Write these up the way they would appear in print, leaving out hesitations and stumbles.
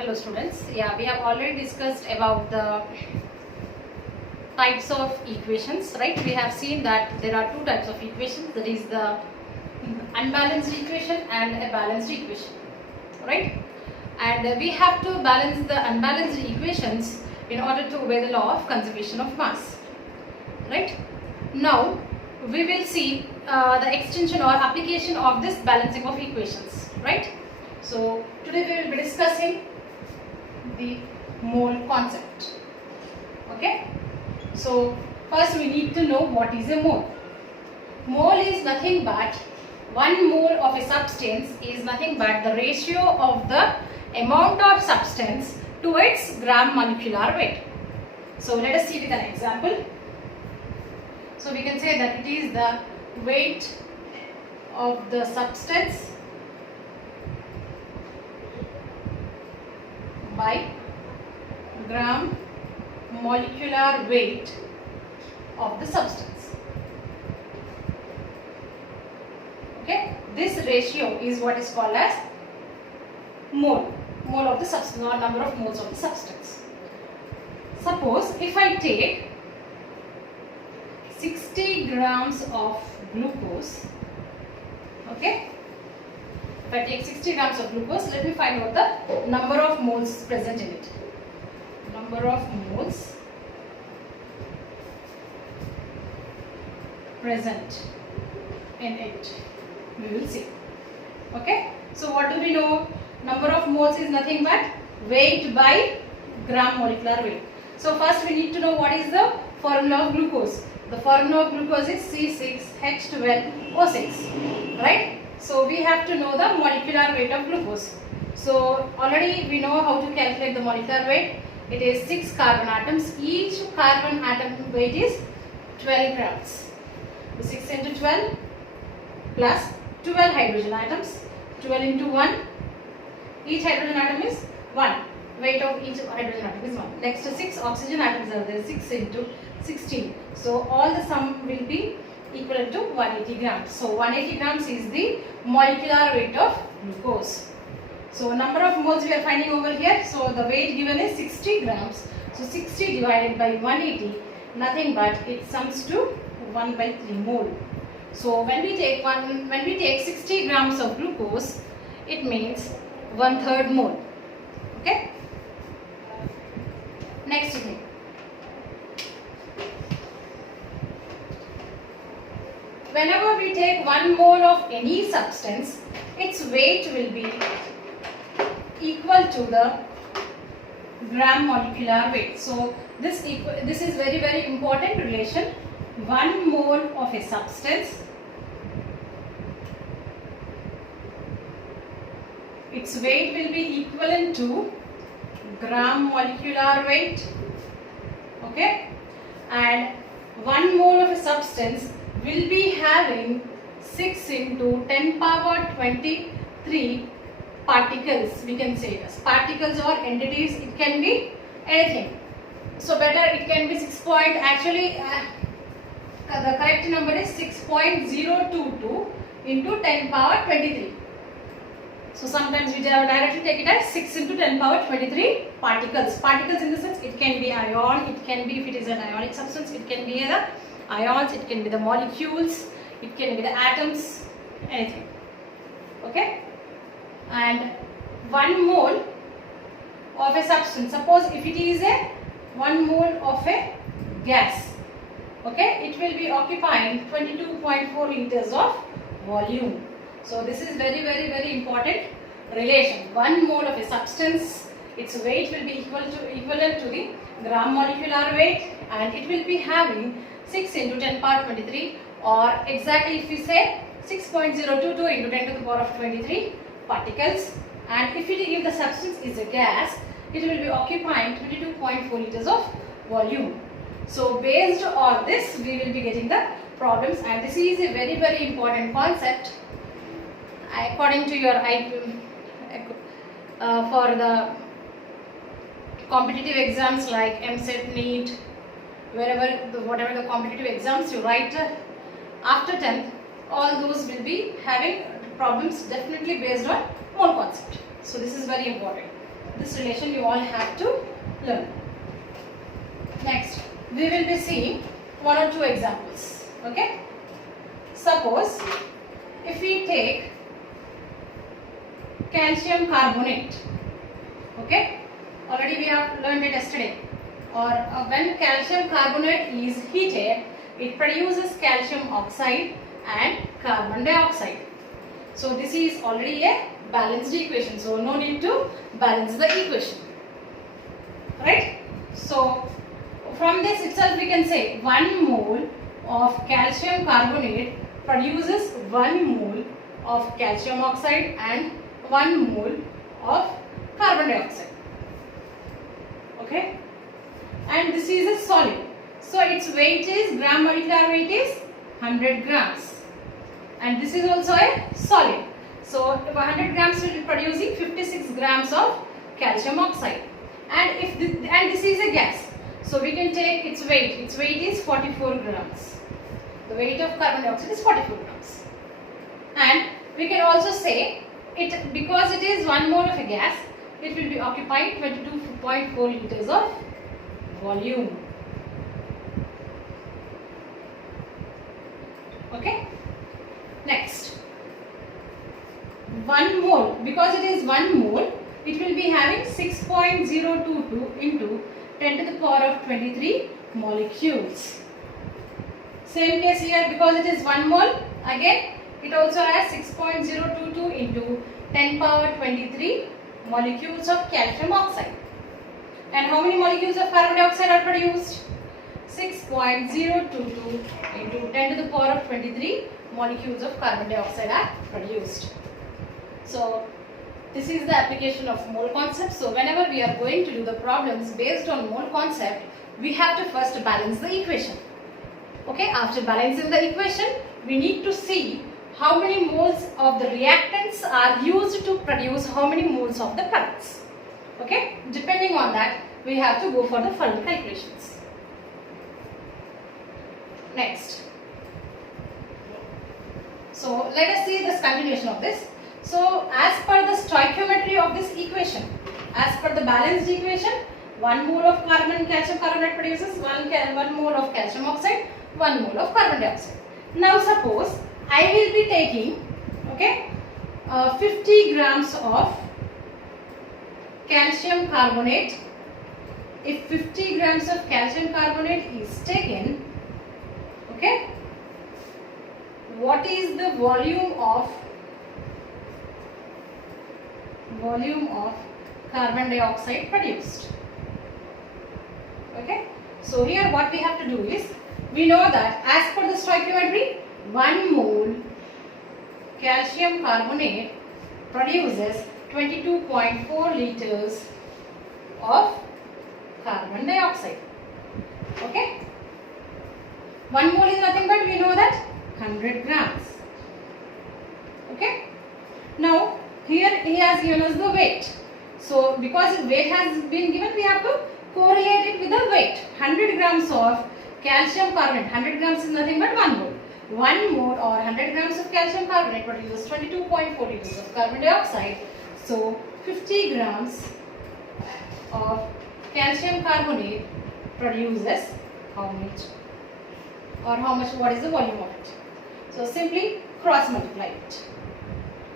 Hello students. Yeah, we have already discussed about the types of equations, right? We have seen that there are two types of equations, that is the unbalanced equation and a balanced equation, right? And we have to balance the unbalanced equations in order to obey the law of conservation of mass, right? Now we will see the extension or application of this balancing of equations, right? So today we will be discussing the mole concept. Okay, so first we need to know what is a mole. Mole is nothing but 1 mole of a substance is nothing but the ratio of the amount of substance to its gram molecular weight. So let us see with an example. So we can say that it is the weight of the substance by gram molecular weight of the substance. Okay, this ratio is what is called as mole of the substance, or number of moles of the substance. Suppose if I take 60 grams of glucose, okay, if I take 60 grams of glucose, let me find out the number of moles present in it. Number of moles present in it, we will see. Okay, so what do we know? Number of moles is nothing but weight by gram molecular weight. So first we need to know what is the formula of glucose. The formula of glucose is C6H12O6, right? So we have to know the molecular weight of glucose. So already we know how to calculate the molecular weight. It is 6 carbon atoms. Each carbon atom weight is 12 grams. So 6 into 12 plus 12 hydrogen atoms. 12 into 1. Each hydrogen atom is 1. Weight of each hydrogen atom is 1. Next to 6 oxygen atoms are there. 6 into 16. So all the sum will be equivalent to 180 grams. So 180 grams is the molecular weight of glucose. So number of moles we are finding over here. So the weight given is 60 grams. So 60 divided by 180, nothing but it sums to 1 by 3 mole. So when we take 60 grams of glucose, it means 1/3 mole. Okay. Next thing. Whenever we take 1 mole of any substance, its weight will be equal to the gram molecular weight. So this is very important relation. 1 mole of a substance, its weight will be equivalent to gram molecular weight. Okay, and 1 mole of a substance will be having 6 into 10 power 23 particles. We can say this particles or entities. It can be anything. So better it can be 6 point. Actually, the correct number is 6.022 into 10 power 23. So sometimes we directly take it as 6 into 10 power 23 particles. Particles in the sense it can be ion. It can be, if it is an ionic substance, it can be the ions. It can be the molecules. It can be the atoms. Anything. Okay. And 1 mole of a substance, suppose if it is a 1 mole of a gas, okay, it will be occupying 22.4 liters of volume. So this is very important relation. 1 mole of a substance, its weight will be equivalent to the gram molecular weight, and it will be having 6 into 10 power 23, or exactly if we say 6.022 into 10 to the power of 23 particles. And if the substance is a gas, it will be occupying 22.4 liters of volume. So based on this, we will be getting the problems, and this is a very important concept according to your for the competitive exams like MCET, NEET, whatever the competitive exams you write after 10th, all those will be having problems definitely based on mole concept. So this is very important. This relation you all have to learn. Next, we will be seeing one or two examples. Okay? Suppose if we take calcium carbonate, okay? Already we have learned it yesterday. Or when calcium carbonate is heated, it produces calcium oxide and carbon dioxide. So this is already a balanced equation. So no need to balance the equation. Right? So from this itself we can say 1 mole of calcium carbonate produces 1 mole of calcium oxide and 1 mole of carbon dioxide. Okay? And this is a solid. So its weight is, gram molecular weight is 100 grams. And this is also a solid. So 100 grams will be producing 56 grams of calcium oxide. And this is a gas. So we can take its weight. Its weight is 44 grams. The weight of carbon dioxide is 44 grams. And we can also say it, because it is 1 mole of a gas, it will be occupying 22.4 liters of volume. Okay. Next, 1 mole, because it is 1 mole, it will be having 6.022 into 10 to the power of 23 molecules. Same case here, because it is 1 mole, again it also has 6.022 into 10 power 23 molecules of calcium oxide. And how many molecules of carbon dioxide are produced? 6.022 into 10 to the power of 23 molecules of carbon dioxide are produced. So this is the application of mole concept. So whenever we are going to do the problems based on mole concept, we have to first balance the equation. Okay, after balancing the equation, we need to see how many moles of the reactants are used to produce how many moles of the products. Okay, depending on that, we have to go for the further calculations. Next. So let us see this continuation of this. So as per the stoichiometry of this equation, as per the balanced equation, 1 mole of calcium carbonate produces 1 mole of calcium oxide, 1 mole of carbon dioxide. Now suppose I will be taking, okay, 50 grams of calcium carbonate. If 50 grams of calcium carbonate is taken, okay, what is the volume of carbon dioxide produced? Okay, so here what we have to do is, we know that as per the stoichiometry, 1 mole calcium carbonate produces 22.4 liters of carbon dioxide. Okay, 1 mole is nothing but, we know that, 100 grams. Okay, now here he has given us the weight. So because weight has been given, we have to correlate it with the weight. 100 grams of calcium carbonate, 100 grams is nothing but 1 mole. 1 mole or 100 grams of calcium carbonate produces 22.4 liters of carbon dioxide. So 50 grams of calcium carbonate produces how much? Or how much, what is the volume of it? So simply cross multiply it.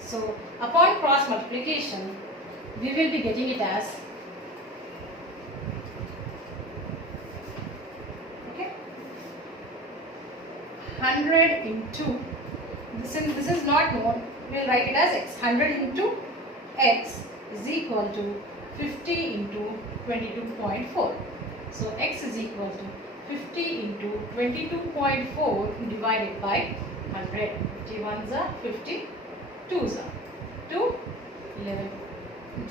So upon cross multiplication, we will be getting it as, okay, 100 into, this is not known, we will write it as x. 100 into x is equal to 50 into 22.4. So x is equal to 50 into 22.4 divided by 100. 51s are 50, 2s are 2, 11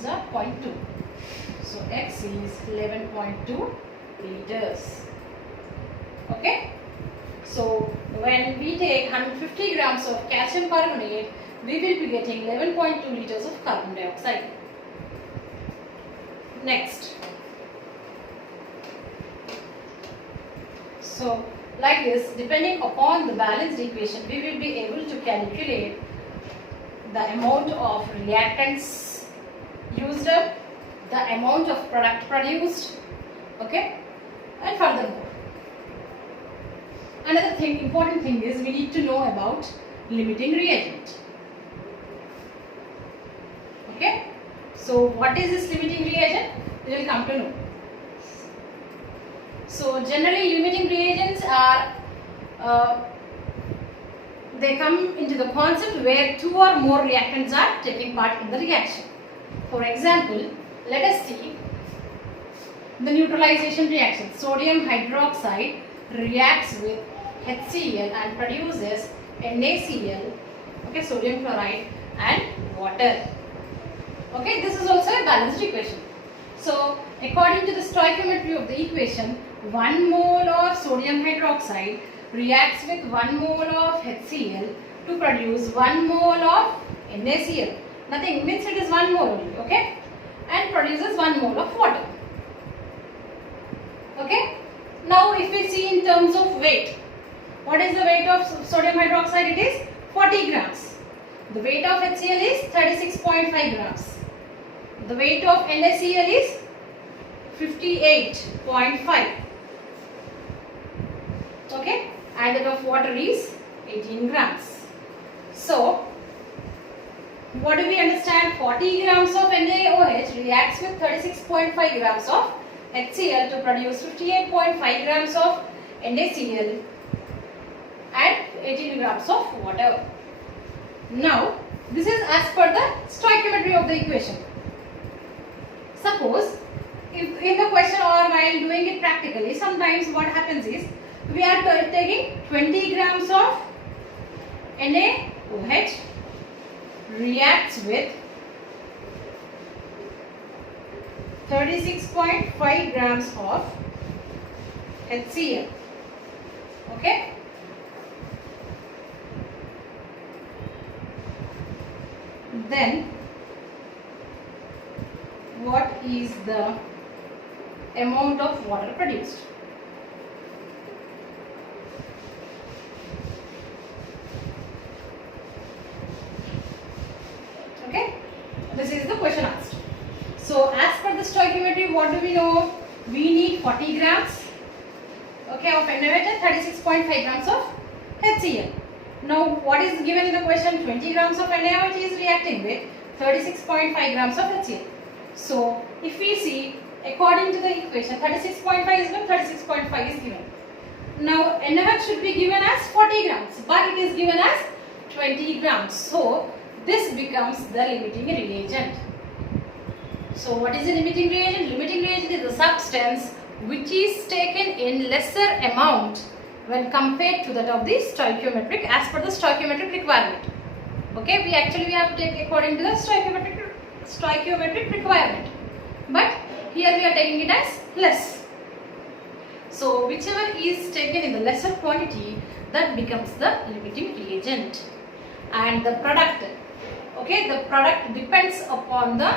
are 0.2. So x is 11.2 liters. Okay. So when we take 150 grams of calcium carbonate, we will be getting 11.2 liters of carbon dioxide. Next. So like this, depending upon the balanced equation, we will be able to calculate the amount of reactants used up, the amount of product produced. Okay, and furthermore, another thing, important thing is we need to know about limiting reagent. Okay, so what is this limiting reagent? We will come to know. So generally limiting reagents are they come into the concept where two or more reactants are taking part in the reaction. For example, let us see the neutralization reaction. Sodium hydroxide reacts with HCl and produces NaCl, okay, sodium chloride and water. Okay, this is also a balanced equation. So according to the stoichiometry of the equation, 1 mole of sodium hydroxide reacts with 1 mole of HCl to produce 1 mole of NaCl. Nothing means it is 1 mole only, okay, and produces 1 mole of water. Okay. Now if we see in terms of weight, what is the weight of sodium hydroxide? It is 40 grams. The weight of HCl is 36.5 grams. The weight of NaCl is 58.5. Okay, and that of water is 18 grams. So what do we understand? 40 grams of NaOH reacts with 36.5 grams of HCl to produce 58.5 grams of NaCl and 18 grams of water. Now this is as per the stoichiometry of the equation. Suppose if in the question or while doing it practically, sometimes what happens is we are taking 20 grams of NaOH reacts with 36.5 grams of HCl. Okay. Then what is the amount of water produced? Okay, this is the question asked. So as per the stoichiometry, what do we know? We need 40 grams, okay, of NaOH and 36.5 grams of HCl. Now what is given in the question? 20 grams of NaOH is reacting with 36.5 grams of HCl. So if we see according to the equation, 36.5 is given, 36.5 is given. Now NaOH should be given as 40 grams, but it is given as 20 grams. So this becomes the limiting reagent. So what is the limiting reagent? Limiting reagent is the substance which is taken in lesser amount when compared to that of the stoichiometric, as per the stoichiometric requirement. Okay, we have to take according to the stoichiometric requirement, but here we are taking it as less. So whichever is taken in the lesser quantity, that becomes the limiting reagent. And the product, okay, the product depends upon the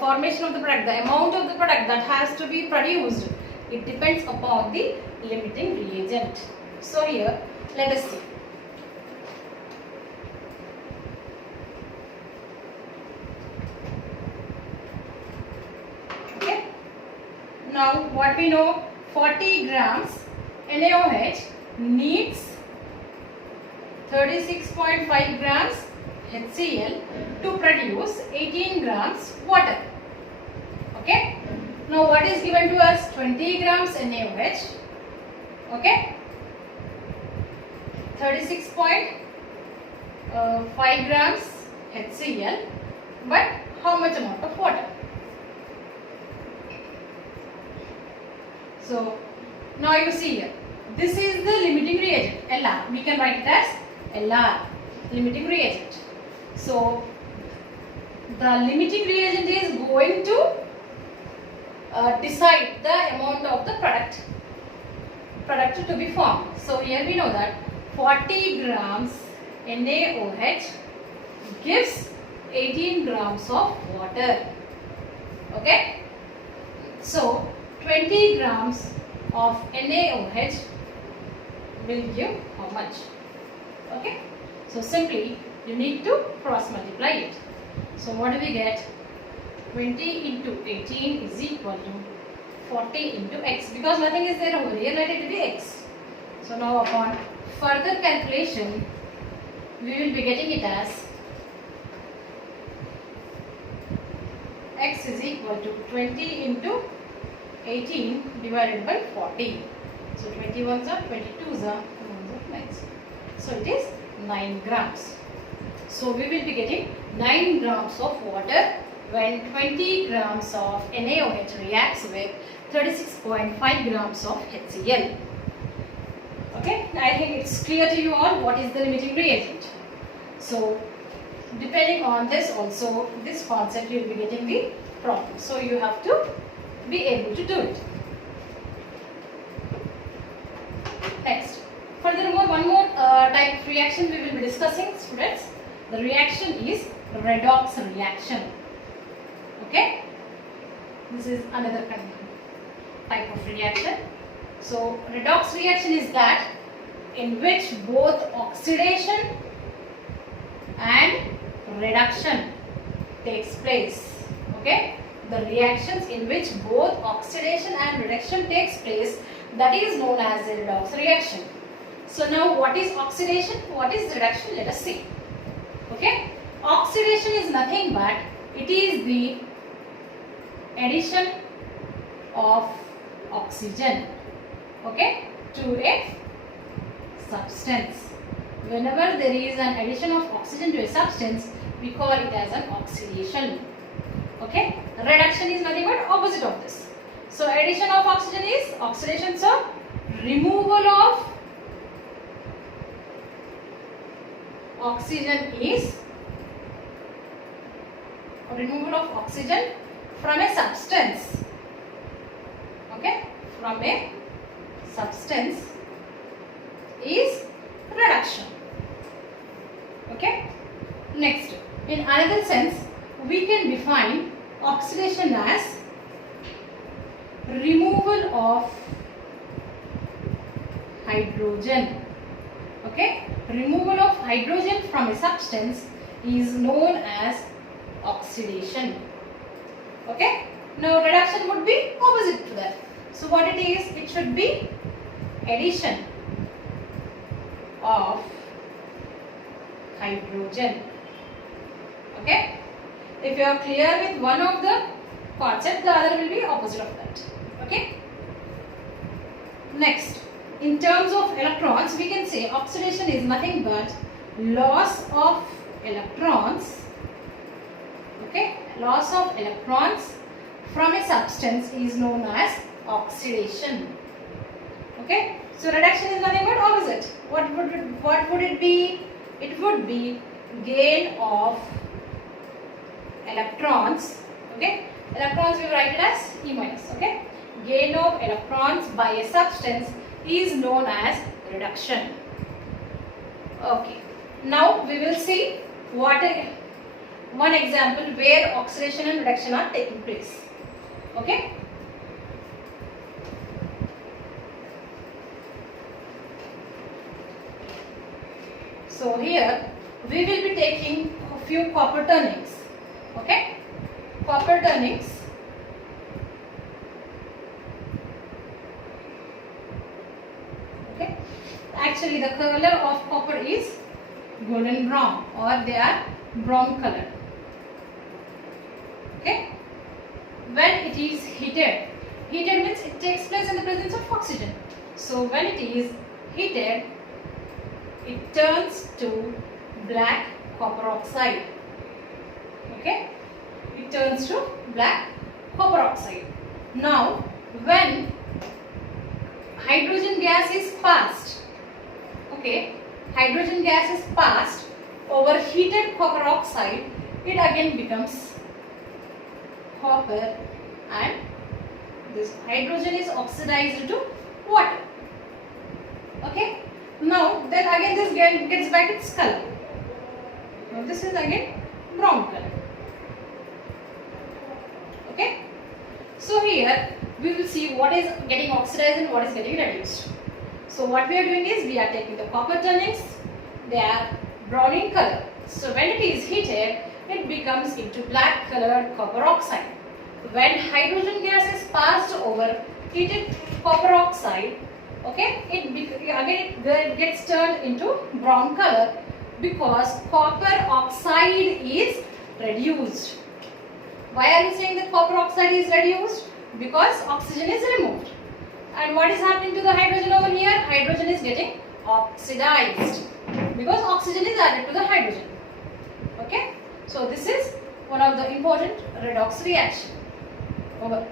formation of the product, the amount of the product that has to be produced, it depends upon the limiting reagent. So here let us see. Okay, now what we know, 40 grams NaOH needs 36.5 grams HCl to produce 18 grams water. Okay, now what is given to us? 20 grams NaOH, okay, 36.5 grams HCl, but how much amount of water? So now you see here, this is the limiting reagent, Lr. We can write it as Lr, limiting reagent. So the limiting reagent is going to decide the amount of the product to be formed. So here we know that 40 grams NaOH gives 18 grams of water. Okay, so 20 grams of NaOH will give how much? Okay, so simply you need to cross multiply it. So what do we get? 20 into 18 is equal to 40 into x, because nothing is there over here, let it be x. So now upon further calculation, we will be getting it as x is equal to 20 into 18 divided by 40. So 21s are 22s are 9. So it is 9 grams. So we will be getting 9 grams of water when 20 grams of NaOH reacts with 36.5 grams of HCl. Okay, I think it's clear to you all what is the limiting reagent. So depending on this also, this concept you will be getting the problem. So you have to be able to do it. Next, furthermore, one more type of reaction we will be discussing, students. The reaction is redox reaction. Okay, this is another type of reaction. So redox reaction is that in which both oxidation and reduction takes place. Okay, the reactions in which both oxidation and reduction takes place, that is known as the redox reaction. So now what is oxidation, what is reduction, let us see. Okay, oxidation is nothing but it is the addition of oxygen, okay, to a substance. Whenever there is an addition of oxygen to a substance, we call it as an oxidation. Okay, reduction is nothing but opposite of this. So addition of oxygen is oxidation. So removal of oxygen is removal of oxygen from a substance. Okay, from a substance is reduction. Okay, next, in another sense, we can define oxidation as removal of hydrogen. Okay, removal of hydrogen from a substance is known as oxidation. Okay, now reduction would be opposite to that. So what it is, it should be addition of hydrogen. Okay, if you are clear with one of the concept, the other will be opposite of that. Okay, next, in terms of electrons, we can say oxidation is nothing but loss of electrons. Okay, loss of electrons from a substance is known as oxidation. Okay, so reduction is nothing but opposite. What would it be? It would be gain of electrons. Okay, electrons we write it as E minus. Okay, gain of electrons by a substance is known as reduction. Okay, now we will see one example where oxidation and reduction are taking place. Okay, so here we will be taking a few copper turnings. Okay, copper turnings. Okay, actually the color of copper is golden brown, or they are brown color. Okay, when it is heated means it takes place in the presence of oxygen. So when it is heated, it turns to black copper oxide. Okay, it turns to black copper oxide. Now when hydrogen gas is passed, okay, hydrogen gas is passed over heated copper oxide, it again becomes copper, and this hydrogen is oxidized to water. Okay, now then again this gets back its color. Now this is again brown color. Okay, so here we will see what is getting oxidized and what is getting reduced. So what we are doing is we are taking the copper turnings, they are brown in color. So when it is heated, it becomes into black colored copper oxide. When hydrogen gas is passed over heated copper oxide, okay, it gets turned into brown color because copper oxide is reduced. Why are you saying that copper oxide is reduced? Because oxygen is removed. And what is happening to the hydrogen over here? Hydrogen is getting oxidized because oxygen is added to the hydrogen. Okay. So this is one of the important redox reaction. Over.